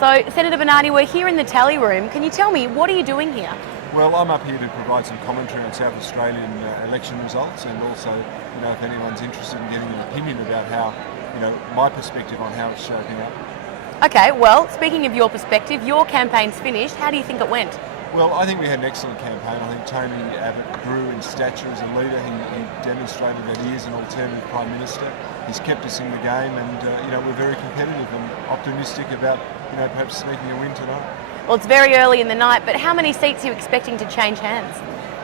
So, Senator Bernardi, we're here in the tally room. Can you tell me, what are you doing here? Well, I'm up here to provide some commentary on South Australian election results, and also, if anyone's interested in getting an opinion about how, my perspective on how it's shaping up. Okay, well, speaking of your perspective, your campaign's finished. How do you think it went? Well, I think we had an excellent campaign. I think Tony Abbott grew in stature as a leader. He demonstrated that he is an alternative Prime Minister. He's kept us in the game, and we're very competitive and optimistic about perhaps sneaking a win tonight. Well, it's very early in the night, but how many seats are you expecting to change hands?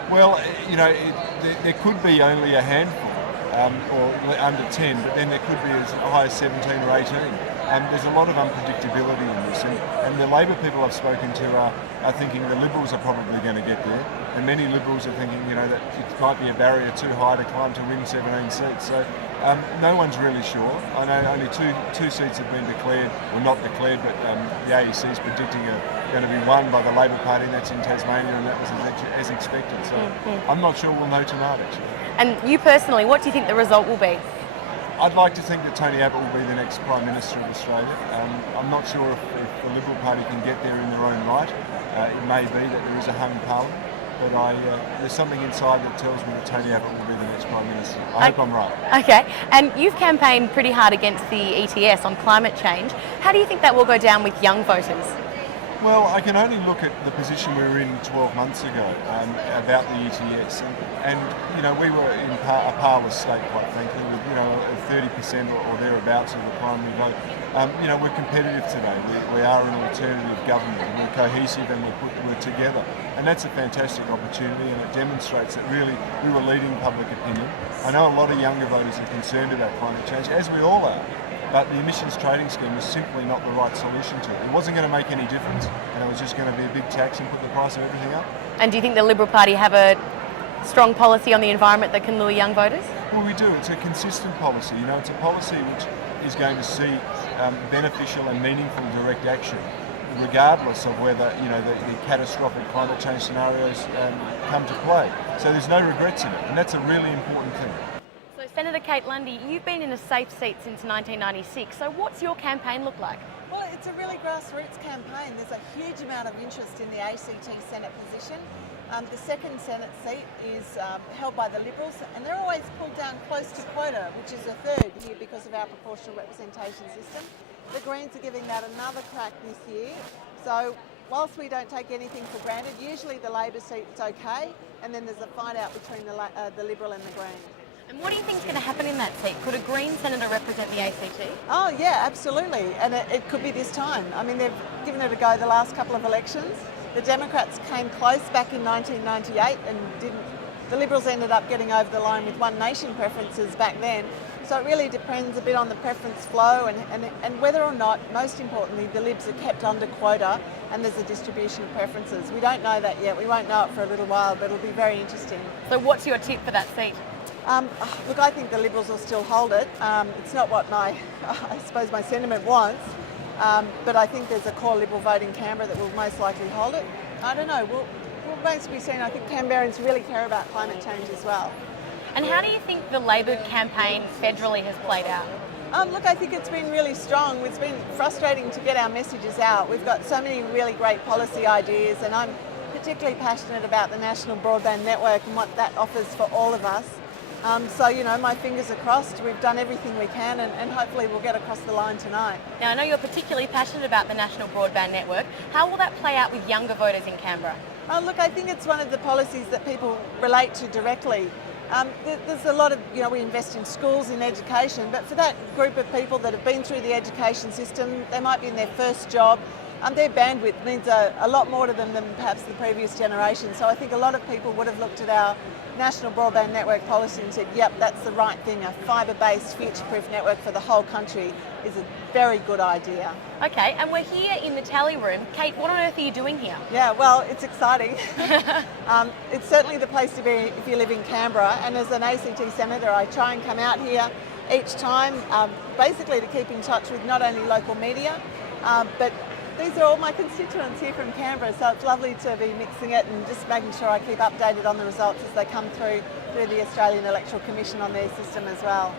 Well, there could be only a handful, or under 10, but then there could be as high as 17 or 18. There's a lot of unpredictability in this, and the Labor people I've spoken to are thinking the Liberals are probably going to get there, and many Liberals are thinking that it might be a barrier too high to climb to win 17 seats. So no one's really sure. I know only two seats have been declared, or not declared, but the AEC is predicting going to be won by the Labor Party, and that's in Tasmania, and that was as expected. So I'm not sure we'll know tonight, actually. And you personally, what do you think the result will be? I'd like to think that Tony Abbott will be the next Prime Minister of Australia. I'm not sure if the Liberal Party can get there in their own right. It may be that there is a hung parliament, but there's something inside that tells me that Tony Abbott will be the next Prime Minister. I hope I'm right. Okay, and you've campaigned pretty hard against the ETS on climate change. How do you think that will go down with young voters? Well, I can only look at the position we were in 12 months ago about the ETS, and we were in a powerless state, quite frankly, with 30% or thereabouts of the primary vote. We're competitive today. We are an alternative government, and we're cohesive, and we're together, and that's a fantastic opportunity, and it demonstrates that really we were leading public opinion. I know a lot of younger voters are concerned about climate change, as we all are. But the emissions trading scheme was simply not the right solution to it. It wasn't going to make any difference, and it was just going to be a big tax and put the price of everything up. And do you think the Liberal Party have a strong policy on the environment that can lure young voters? Well, we do. It's a consistent policy. It's a policy which is going to see beneficial and meaningful direct action, regardless of whether the catastrophic climate change scenarios come to play. So there's no regrets in it, and that's a really important thing. Senator Kate Lundy, you've been in a safe seat since 1996, so what's your campaign look like? Well, it's a really grassroots campaign. There's a huge amount of interest in the ACT Senate position. The second Senate seat is held by the Liberals, and they're always pulled down close to quota, which is a third here because of our proportional representation system. The Greens are giving that another crack this year. So whilst we don't take anything for granted, usually the Labor seat's okay, and then there's a fight out between the Liberal and the Green. And what do you think is going to happen in that seat? Could a Green senator represent the ACT? Oh yeah, absolutely, and it could be this time. I mean, they've given it a go the last couple of elections. The Democrats came close back in 1998 and didn't. The Liberals ended up getting over the line with One Nation preferences back then. So it really depends a bit on the preference flow and whether or not, most importantly, the Libs are kept under quota and there's a distribution of preferences. We don't know that yet. We won't know it for a little while, but it'll be very interesting. So what's your tip for that seat? Look, I think the Liberals will still hold it. It's not what I suppose my sentiment wants, but I think there's a core Liberal vote in Canberra that will most likely hold it. I don't know. We'll remains to be seen. I think Canberrans really care about climate change as well. And how do you think the Labor campaign federally has played out? Look, I think it's been really strong. It's been frustrating to get our messages out. We've got so many really great policy ideas, and I'm particularly passionate about the National Broadband Network and what that offers for all of us. So, my fingers are crossed. We've done everything we can, and hopefully we'll get across the line tonight. Now, I know you're particularly passionate about the National Broadband Network. How will that play out with younger voters in Canberra? Look, I think it's one of the policies that people relate to directly. There's a lot of, we invest in schools, in education, but for that group of people that have been through the education system, they might be in their first job, their bandwidth means a lot more to them than perhaps the previous generation. So I think a lot of people would have looked at our National Broadband Network policy and said, yep, that's the right thing. A fibre-based, future-proof network for the whole country is a very good idea. Okay, and we're here in the tally room. Kate, what on earth are you doing here? Yeah, well, it's exciting. It's certainly the place to be if you live in Canberra, and as an ACT Senator, I try and come out here each time, basically to keep in touch with not only local media, but these are all my constituents here from Canberra, so it's lovely to be mixing it and just making sure I keep updated on the results as they come through the Australian Electoral Commission on their system as well.